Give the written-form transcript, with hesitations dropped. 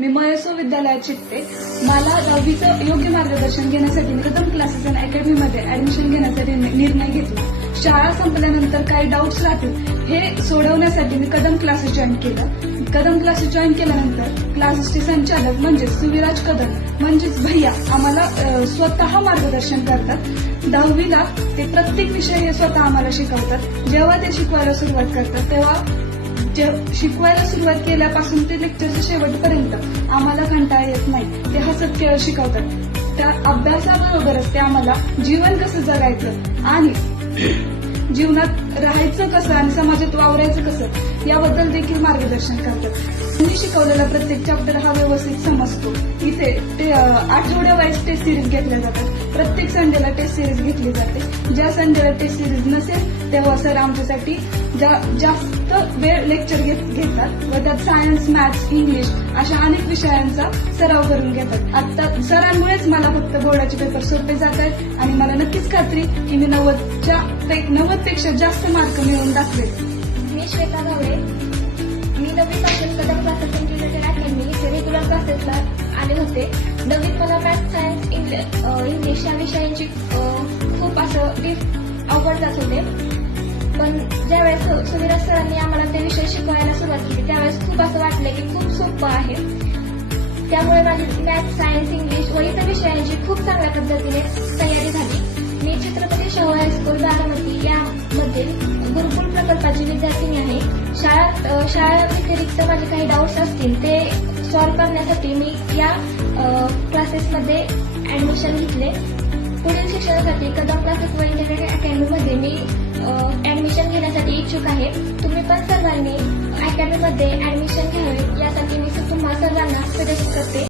मी मयसो विद्यालयात शिकते. मला 10वीचं योग्य मार्गदर्शन घेण्यासाठी मी कदम क्लासेस अँड अकॅडमीमध्ये ऍडमिशन घेण्याचा निर्णय घेतला. शाळा संपल्यानंतर काही डाऊट्स राहतील हे सोडवण्यासाठी मी कदम क्लासेस जॉईन केलं. कदम क्लासेस जॉईन केल्यानंतर क्लासेसचे संचालक म्हणजेच सुविराज कदम म्हणजेच भैया आम्हाला स्वतः मार्गदर्शन करतात. 10वीला ते प्रत्येक विषय हे स्वतः आम्हाला शिकवतात. जेव्हा ते शिकवायला सुरुवात करतात तेव्हा शिकवायला सुरुवात केल्यापासून ते लेक्चरच्या शेवटपर्यंत आम्हाला कंटाळा येत नाही. ते हसत खेळत शिकवतात. त्या अभ्यासाबरोबरच ते आम्हाला जीवन कसं जगायचं आणि जीवनात राहायचं कसं आणि समाजात वावरायचं कसं याबद्दल देखील मार्गदर्शन करतात. मी शिकवलेला प्रत्येक चॅप्टर हा व्यवस्थित समजतो. इथे आठवड्यावाईज टेस्ट सिरीज घेतल्या जातात. प्रत्येक संडेला टेस्ट सिरीज घेतली जाते. ज्या संडेला टेस्ट सिरीज नसेल तेव्हा सर आमच्यासाठी जास्त वेळ लेक्चर घेतात व त्यात सायन्स, मॅथ्स, इंग्लिश अशा अनेक विषयांचा सराव करून घेतात. आता सरांमुळेच मला फक्त बोर्डाचे पेपर सोपे जात आहेत आणि मला नक्कीच खात्री की मी 90पेक्षा जास्त मार्क मिळवून दाखवेल. मी श्वेता गावळे. मी 10वी पासून कदम क्लासेस इंटिग्रेटेड अकॅडमी इथे रेग्युलर क्लासेसला आले होते. 10वीत मला मॅथ्स, सायन्स, इंग्लिश या विषयांची खूप असं डीप अवघड जात होते. पण ज्यावेळेस सुविराज सरांनी आम्हाला ते विषय शिकवायला सुरुवात केली त्यावेळेस खूप असं वाटलं की खूप सोपं आहे. त्यामुळे माझी मॅथ्स, सायन्स, इंग्लिश व इतर विषयांची खूप चांगल्या पद्धतीने तयारी झाली. मी छत्रपती शाहू हायस्कूल बारामती यामध्ये गुरुकुल प्रकल्पाची विद्यार्थिनी आहे. शाळा व्यतिरिक्त माझे काही डाऊट्स असतील ते सॉल्व्ह करण्यासाठी मी या क्लासेसमध्ये ऍडमिशन घेतले. पुढील शिक्षणासाठी कदम क्लासेस व इंटिग्रेटेड अकॅडमीमध्ये मी ऍडमिशन घेण्यासाठी इच्छुक आहे. तुम्ही पण सर्वांनी अकॅडमीमध्ये ऍडमिशन घ्यावे यासाठी मी तुम्हा सर्वांना सजेस्ट करते.